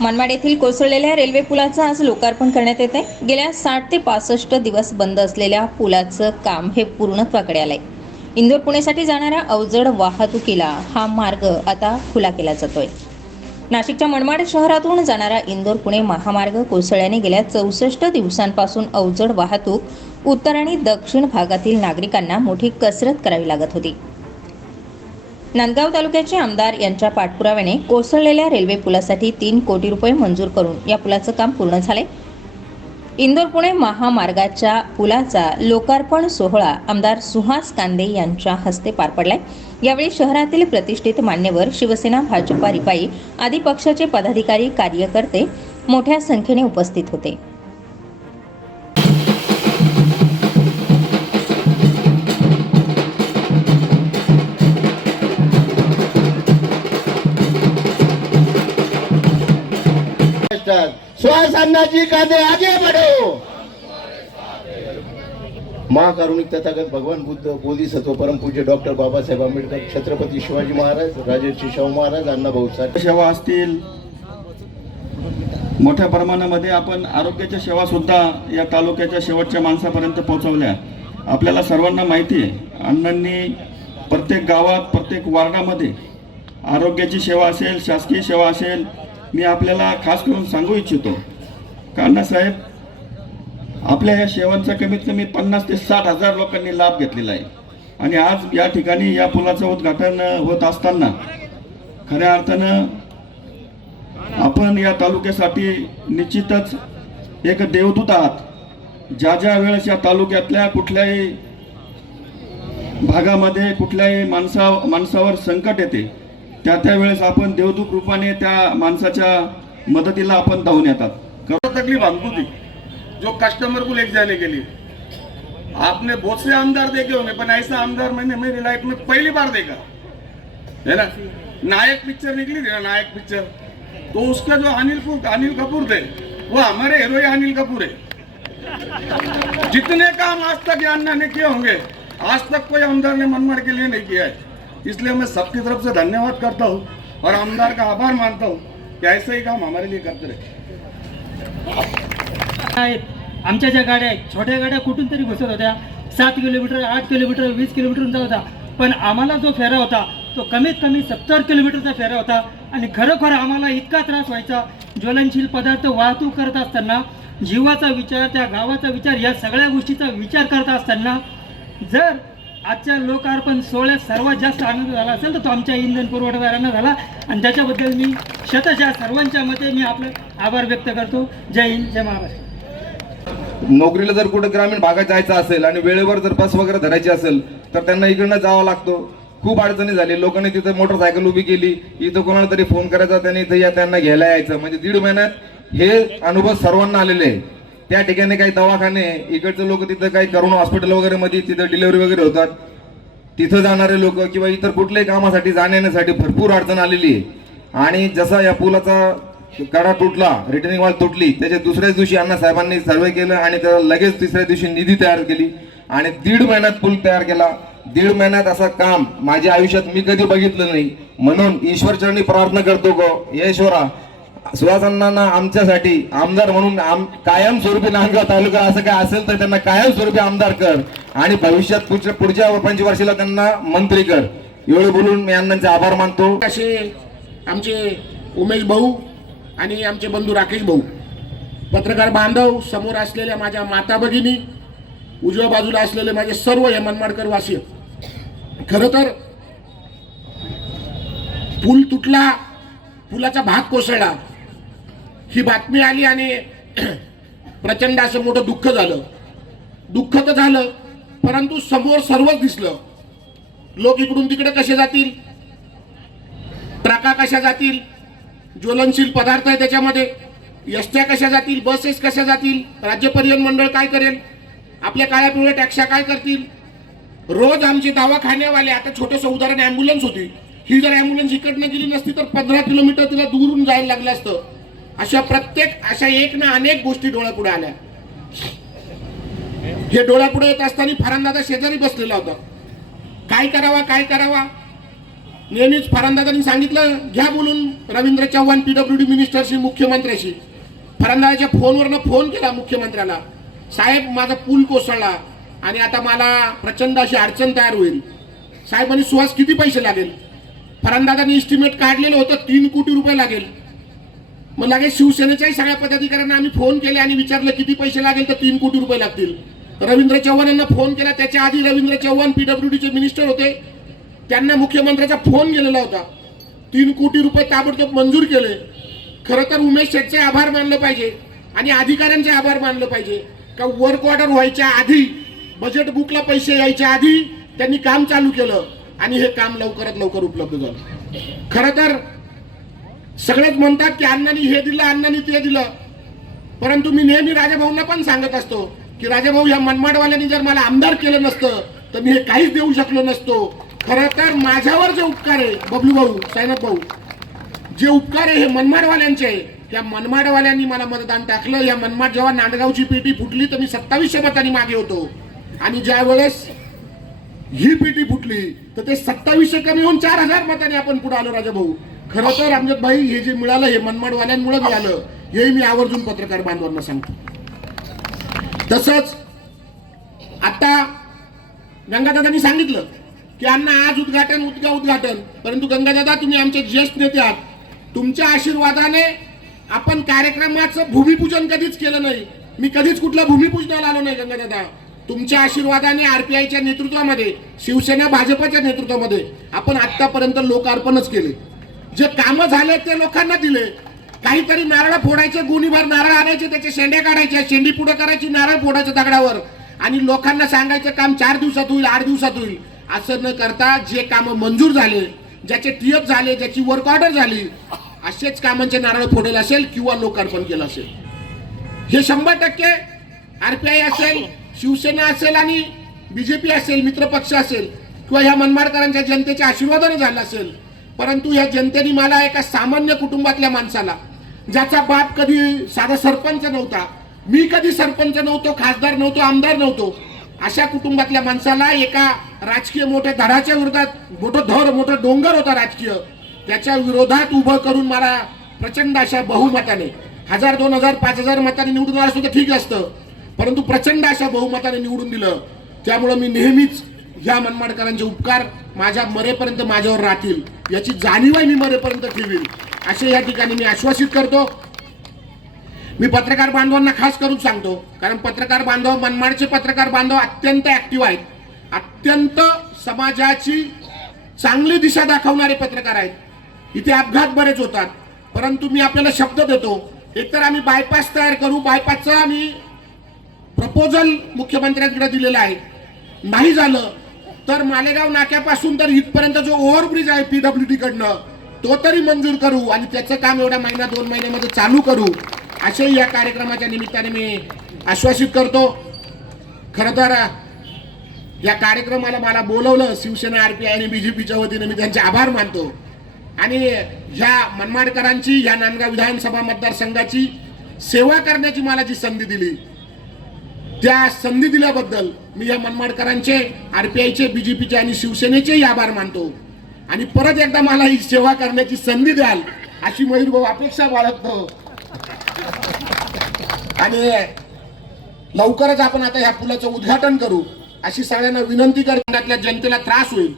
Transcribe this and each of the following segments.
मनमाड येथील कोसळलेल्या रेल्वे पुलाचं आज लोकार्पण करण्यात येत आहे गेल्या साठ ते पासष्ट दिवस बंद असलेल्या पुलाचं काम हे पूर्णत्वाकडे आलंय. इंदोर पुणेसाठी जाणाऱ्या अवजड वाहतुकीला हा मार्ग आता खुला केला जातोय. नाशिकच्या मनमाड शहरातून जाणारा इंदोर पुणे महामार्ग कोसळल्याने गेल्या चौसष्ट दिवसांपासून अवजड वाहतूक उत्तर आणि दक्षिण भागातील नागरिकांना मोठी कसरत करावी लागत होती. नांदगाव तालुक्याचे आमदार यांच्या पाठपुराव्याने कोसळलेल्या रेल्वे पुलासाठी तीन कोटी रुपये मंजूर करून या पुलाचं काम पूर्ण झाले इंदोर पुणे महामार्गाच्या पुलाचा लोकार्पण सोहळा आमदार सुहास कांदे यांच्या हस्ते पार पडलाय. यावेळी शहरातील प्रतिष्ठित मान्यवर शिवसेना भाजपा रिपाई आदी पक्षाचे पदाधिकारी कार्यकर्ते मोठ्या संख्येने उपस्थित होते. श्वास अन्नाची कांदे आगे बढो। महाकारुणिक तथागत भगवान बुद्ध बोधिसत्व परमपूज्य डॉक्टर बाबासाहेब आंबेडकर छत्रपती शिवाजी महाराज राजर्षी शाहू महाराज अण्णाभाऊ साहेब सेवा असतील. मोठ्या प्रमाणामध्ये आपण आरोग्याच्या सेवा सुद्धा या तालुक्याच्या शेवटच्या माणसापर्यंत पोहोचवल्या. आपल्याला सर्वांना माहिती आहे अण्णांनी प्रत्येक गावात प्रत्येक वार्डामध्ये आरोग्याची सेवा असेल शासकीय सेवा असेल मी आपल्याला खास करून सांगू इच्छितो का साहेब आपल्या या सेवांचा कमीत कमी पन्नास ते साठ हजार लोकांनी लाभ घेतलेला आहे. आणि आज या ठिकाणी या पुलाचं उद्घाटन होत असताना खऱ्या अर्थानं आपण या तालुक्यासाठी निश्चितच एक देवदूत आहात. ज्या ज्या वेळेस या तालुक्यातल्या कुठल्याही भागामध्ये कुठल्याही माणसा माणसावर संकट येते त्या त्यावेळेस आपण देवदूत रूपाने त्या माणसाच्या मदतीला आपण धावून येतात. तकलीफ़ हमको थी, जो कस्टमर को लेके जाने के लिए। आपने बहुत से आमदार देखे होंगे, पर ऐसा आमदार मैंने मेरी लाइफ में पहली बार देखा। है ना? नायक पिक्चर निकली थी ना, नायक पिक्चर तो उसका जो अनिल अनिल कपूर थे, वो हमारे हीरो अनिल कपूर है। जितने काम आज तक अन्ना ने किए होंगे, आज तक कोई आमदार ने मनमाड़ के लिए नहीं किया है। इसलिए मैं सबकी तरफ़ से धन्यवाद करता हूँ और आमदार का आभार मानता हूँ कि ऐसे ही काम हमारे लिए करते रहे। आहेत. आमच्या ज्या गाड्या आहेत छोट्या गाड्या कुठून तरी घुसत होत्या. सात किलोमीटर आठ किलोमीटर वीस किलोमीटर जात होता. पण आम्हाला जो फेरा होता तो कमीत कमी सत्तर किलोमीटरचा फेरा होता. आणि खरोखर आम्हाला इतका त्रास व्हायचा ज्वलनशील पदार्थ वाहतूक करत असताना जीवाचा विचार त्या गावाचा विचार या सगळ्या गोष्टीचा विचार करत असताना जर आजच्या लोकार्पण सोहळ्यात सर्वात जास्त आनंद झाला असेल तर तो आमच्या इंधन पुरवठादारांना झाला. आणि त्याच्याबद्दल मी शतशः सर्वांच्या मते मी आपलं आभार व्यक्त करतो. जय हिंद जय महाराष्ट्र. नोकरीला जर कुठं ग्रामीण भागात जायचं असेल आणि वेळेवर जर बस वगैरे धरायची असेल तर त्यांना इकडनं जावं लागतो. खूप अडचणी झाली. लोकांनी तिथं मोटरसायकल उभी केली. इथं कोणाला तरी फोन करायचा त्यांनी इथं या त्यांना घ्यायला यायचं. म्हणजे दीड महिन्यात हे अनुभव सर्वांना आलेले आहे. त्या ठिकाणी काही दवाखाने इकडचे लोक तिथं काही करोना हॉस्पिटल वगैरे मध्ये तिथं डिलिव्हरी वगैरे होतात. तिथं जाणारे लोक किंवा इतर कुठल्याही कामासाठी जाण्यासाठी भरपूर अडचण आलेली आहे. आणि जसा या पुलाचा कडा तुटला रिटर्निंग वाल तुटली त्याच्या दुसऱ्याच दिवशी अण्णा साहेबांनी सर्वे केलं आणि त्याला लगेच तिसऱ्या दिवशी निधी तयार केली. आणि दीड महिन्यात पूल तयार केला. दीड महिन्यात असं काम माझ्या आयुष्यात मी कधी बघितलं नाही. म्हणून ईश्वरचरणी प्रार्थना करतो गो. येश्वरा ईश्वरा सुहासांना आमच्यासाठी आमदार म्हणून आम कायमस्वरूपी नांदगाव तालुका असं काय असेल तर त्यांना कायमस्वरूपी आमदार कर. आणि भविष्यात पुढच्या पुढच्या पंच वर्षाला त्यांना मंत्री कर. एवढं बोलून मी अण्णांचे आभार मानतो. असे आमचे उमेश भाऊ आणि आमचे बंधू राकेश भाऊ. पत्रकार बांधव समोर असलेल्या माझ्या माता भगिनी उजव्या बाजूला असलेले माझे सर्व हे मनमाडकर वासी खरं तर पूल तुटला पुलाचा भाग कोसळला. ही बातमी आली आणि प्रचंड असं मोठं दुःख झालं. दुःख तर झालं परंतु समोर सर्वच दिसलं. लोक इकडून तिकडे कसे जातील? ट्रका कशा जातील? ज्वलनशील पदार्थ आहे त्याच्यामध्ये. एसट्या कशा जातील? बसेस कशा जातील? राज्य परिवहन मंडळ काय करेल? आपल्या काळ्या पिवळ्या टॅक्स्या काय करतील? रोज आमचे दवाखान्यावाले आता छोटंसं उदाहरण ॲम्ब्युलन्स होती. ही जर ॲम्ब्युलन्स इकडनं गेली नसती तर पंधरा किलोमीटर तिला दूरून जायला लागलं असतं. अशा प्रत्येक अशा एक ना अनेक गोष्टी डोळ्यापुढे आल्या. हे डोळ्यापुढे येत असताना फरांदादा शेजारी बसलेला होता. काय करावा काय करावा? नेहमीच फरांदाजांनी सांगितलं घ्या बोलून Ravindra Chavan P W D मिनिस्टरशी मुख्यमंत्र्याशी. फरांदाजाच्या फोनवरनं फोन केला मुख्यमंत्र्याला. साहेब माझा पूल कोसळला आणि आता मला प्रचंड अशी अडचण तयार होईल. साहेबांनी सुहास किती पैसे लागेल? फरांदाजांनी इस्टिमेट काढलेलं होतं तीन कोटी रुपये लागेल. मग लगेच शिवसेनेच्याही सगळ्या पदाधिकाऱ्यांना आम्ही फोन केले आणि विचारलं किती पैसे लागेल तर तीन कोटी रुपये लागतील. रवींद्र चव्हाण यांना फोन केला. त्याच्या आधी रवींद्र चव्हाण पीडब्ल्यूडीचे मिनिस्टर होते. त्यांना मुख्यमंत्र्याचा फोन गेलेला होता. तीन कोटी रुपये ताबडतोब मंजूर केले. खरं तर उमेश शेठचे आभार मानलं पाहिजे आणि अधिकाऱ्यांचे आभार मानलं पाहिजे. का वर्क ऑर्डर व्हायच्या आधी बजेट बुकला पैसे यायच्या आधी त्यांनी काम चालू केलं आणि हे काम लवकरात लवकर उपलब्ध झालं. खरं तर सगळेच म्हणतात की अण्णांनी हे दिलं अण्णांनी ते दिलं. परंतु मी नेहमी राजाभाऊंना पण सांगत असतो की राजाभाऊ या मनमाडवाल्यांनी जर मला आमदार केलं नसतं तर मी हे काहीच देऊ शकलो नसतो. खरं तर माझ्यावर जे उपकार आहे बबलू भाऊ सायनाथ भाऊ जे उपकार आहे हे मनमाडवाल्यांचे आहे त्या मनमाडवाल्यांनी मला मतदान टाकलं. या मनमाड जेव्हा नांदगावची पेटी फुटली तर मी सत्तावीसशे मतांनी मागे होतो. आणि ज्या वेळेस ही पेटी फुटली तर ते सत्तावीसशे कमी होऊन चार हजार मतांनी आपण पुढे आलो राजा भाऊ खरं तर आमच्यात भाई हे जे मिळालं हे मनमाडवाल्यांमुळे मिळालं हे मी आवर्जून पत्रकार बांधवांना सांगतो. तसंच आता गंगादादांनी सांगितलं की अण्णा आज उद्घाटन उद्गा उद्घाटन. परंतु गंगादादा तुम्ही आमचे ज्येष्ठ नेते आहात. तुमच्या आशीर्वादाने आपण कार्यक्रमाचं भूमिपूजन कधीच केलं नाही. मी कधीच कुठल्या भूमिपूजनाला आलो नाही गंगादादा. तुमच्या आशीर्वादाने आरपीआयच्या नेतृत्वामध्ये शिवसेना भाजपच्या नेतृत्वामध्ये आपण आतापर्यंत लोकार्पणच केले. जे कामं झाले ते लोकांना दिले. काहीतरी नारळ फोडायचे गुणीभर नारळ आणायचे त्याचे शेंड्या काढायच्या शेंडी पुढे करायची नारळ फोडायचं दगडावर. आणि लोकांना सांगायचं काम चार दिवसात होईल आठ दिवसात होईल. असं न करता जे काम मंजूर झाले ज्याचे टीएफ झाले ज्याची वर्क ऑर्डर झाली असेच कामांचे नारळ फोडेल असेल किंवा लोकार्पण केलं असेल. हे शंभर टक्के आरपीआय असेल शिवसेना असेल आणि बीजेपी असेल मित्रपक्ष असेल किंवा ह्या मनमाडकरांच्या जनतेच्या आशीर्वादाने झालं असेल परंतु या जनतेने मला एका सामान्य कुटुंबातल्या माणसाला ज्याचा बाप कधी साधा सरपंच नव्हता मी कधी सरपंच नव्हतो खासदार नव्हतो आमदार नव्हतो अशा कुटुंबातल्या माणसाला एका राजकीय मोठ्या धडाच्या विरोधात मोठं धर मोठं डोंगर होता राजकीय त्याच्या विरोधात उभं करून मला प्रचंड अशा बहुमताने हजार दोन हजार पाच हजार मताने निवडून आलं सुद्धा ठीक असतं परंतु प्रचंड अशा बहुमताने निवडून दिलं त्यामुळं मी नेहमीच ह्या मनमाडकरांचे उपकार माझ्या मरेपर्यंत माझ्यावर राहतील. याची जाणीवही मी मरेपर्यंत ठेवील असे या ठिकाणी मी आश्वासित करतो. मी पत्रकार बांधवांना खास करून सांगतो. कारण पत्रकार बांधव मनमाडचे पत्रकार बांधव अत्यंत ऍक्टिव्ह आहेत. अत्यंत समाजाची चांगली दिशा दाखवणारे पत्रकार आहेत. इथे अपघात बरेच होतात. परंतु मी आपल्याला शब्द देतो. एकतर आम्ही बायपास तयार करू. बायपासचा आम्ही प्रपोजल मुख्यमंत्र्यांकडे दिलेलं आहे. नाही झालं तर मालेगाव नाक्यापासून तर इथपर्यंत जो ओव्हरब्रिज आहे पीडब्ल्यू डी कडनं तो तरी मंजूर करू आणि त्याचं काम एवढ्या महिना दोन महिन्यामध्ये चालू करू. असे या कार्यक्रमाच्या निमित्ताने मी आश्वासित करतो. खरं तर या कार्यक्रमाला मला बोलवलं शिवसेना आर पी आय आणि बीजेपीच्या वतीने मी त्यांचे आभार मानतो. आणि ह्या मनमाडकरांची ह्या नांदगाव विधानसभा मतदारसंघाची सेवा करण्याची मला जी संधी दिली त्या संधी दिल्याबद्दल मी या मनमाडकरांचे आरपीआयचे बीजेपीचे आणि शिवसेनेचेही आभार मानतो. आणि परत एकदा मला ही सेवा करण्याची संधी द्याल अशी मयूर भाऊ अपेक्षा बाळगतो. आणि लवकरच आपण आता ह्या पुलाचं उद्घाटन करू अशी सगळ्यांना विनंती करण्यातल्या जनतेला त्रास होईल.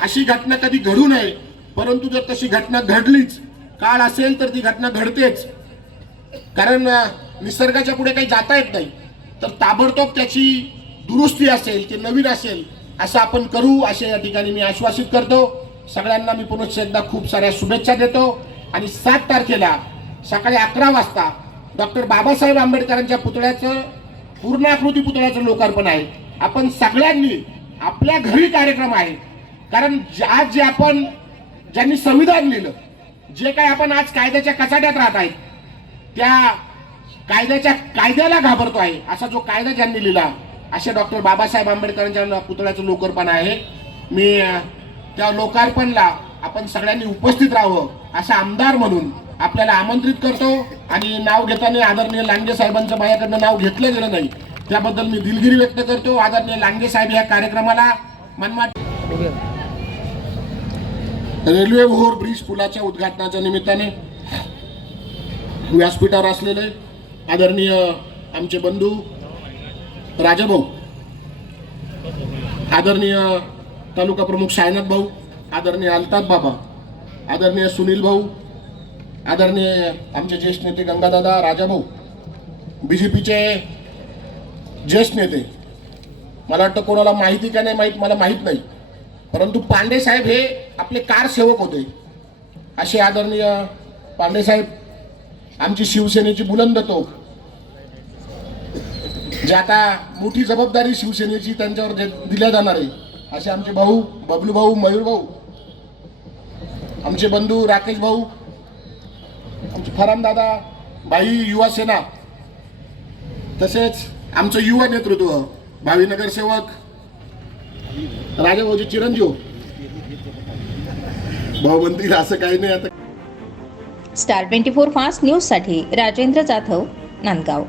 अशी घटना कधी घडू नये परंतु जर तशी घटना घडलीच काळ असेल तर ती घटना घडतेच. कारण निसर्गाच्या पुढे काही जाता येत नाही. तर ताबडतोब त्याची दुरुस्ती असेल ते नवीन असेल असं आपण करू असे या ठिकाणी मी आश्वासित करतो. सगळ्यांना मी पुनश्च एकदा खूप साऱ्या शुभेच्छा देतो. आणि सात तारखेला सकाळी अकरा वाजता डॉक्टर बाबासाहेब आंबेडकरांच्या पुतळ्याचं पूर्णाकृती पुतळ्याचं लोकार्पण आहे. आपण सगळ्यांनी आपल्या घरी कार्यक्रम आहे. कारण आज जे आपण ज्यांनी संविधान लिहिलं जे काही आपण आज कायद्याच्या कचाट्यात राहत आहेत त्या कायद्याच्या कायद्याला घाबरतो आहे असा जो कायदा ज्यांनी लिहिला असे डॉक्टर बाबासाहेब आंबेडकरांच्या पुतळ्याचं लोकार्पण आहे. मी त्या लोकार्पणला आपण सगळ्यांनी उपस्थित राहावं असा आमदार म्हणून आपल्याला आमंत्रित करतो. आणि नाव घेताना आदरणीय लांडे साहेबांचं माझ्याकडनं नाव घेतलं गेलं नाही. त्याबद्दल मी दिलगिरी व्यक्त करतो. आदरणीय लांडे साहेब या कार्यक्रमाला मनमाड रेल्वे ओव्हर ब्रिज पुलाच्या उद्घाटनाच्या निमित्ताने व्यासपीठावर असलेले आदरणीय आमचे बंधू राजाभाऊ आदरणीय तालुका प्रमुख सायनाथ भाऊ आदरणीय अल्ताफ बाबा आदरणीय सुनील भाऊ आदरणीय आमचे ज्येष्ठ नेते गंगादादा राजाभाऊ बी जे पीचे ज्येष्ठ नेते. मला वाटतं कोणाला माहिती का नाही माहीत मला माहीत नाही. परंतु पांडे साहेब हे आपले कार सेवक होते. असे आदरणीय पांडे साहेब आमची शिवसेनेची बुलंद तोफ. जे आता मोठी जबाबदारी शिवसेनेची त्यांच्यावर दिल्या जाणार आहे असे आमचे भाऊ बबलू भाऊ मयूर भाऊ आमचे बंधू राकेश भाऊ आमचे फराम दादा बाई युवा सेना तसेच आमचं युवा नेतृत्व भावी नगरसेवक राजाभाऊचे चिरंजीव. भाऊ असं काही नाही आता. स्टार ट्वेंटी फोर फास्ट न्यूजसाठी राजेंद्र जाधव नांदगाव.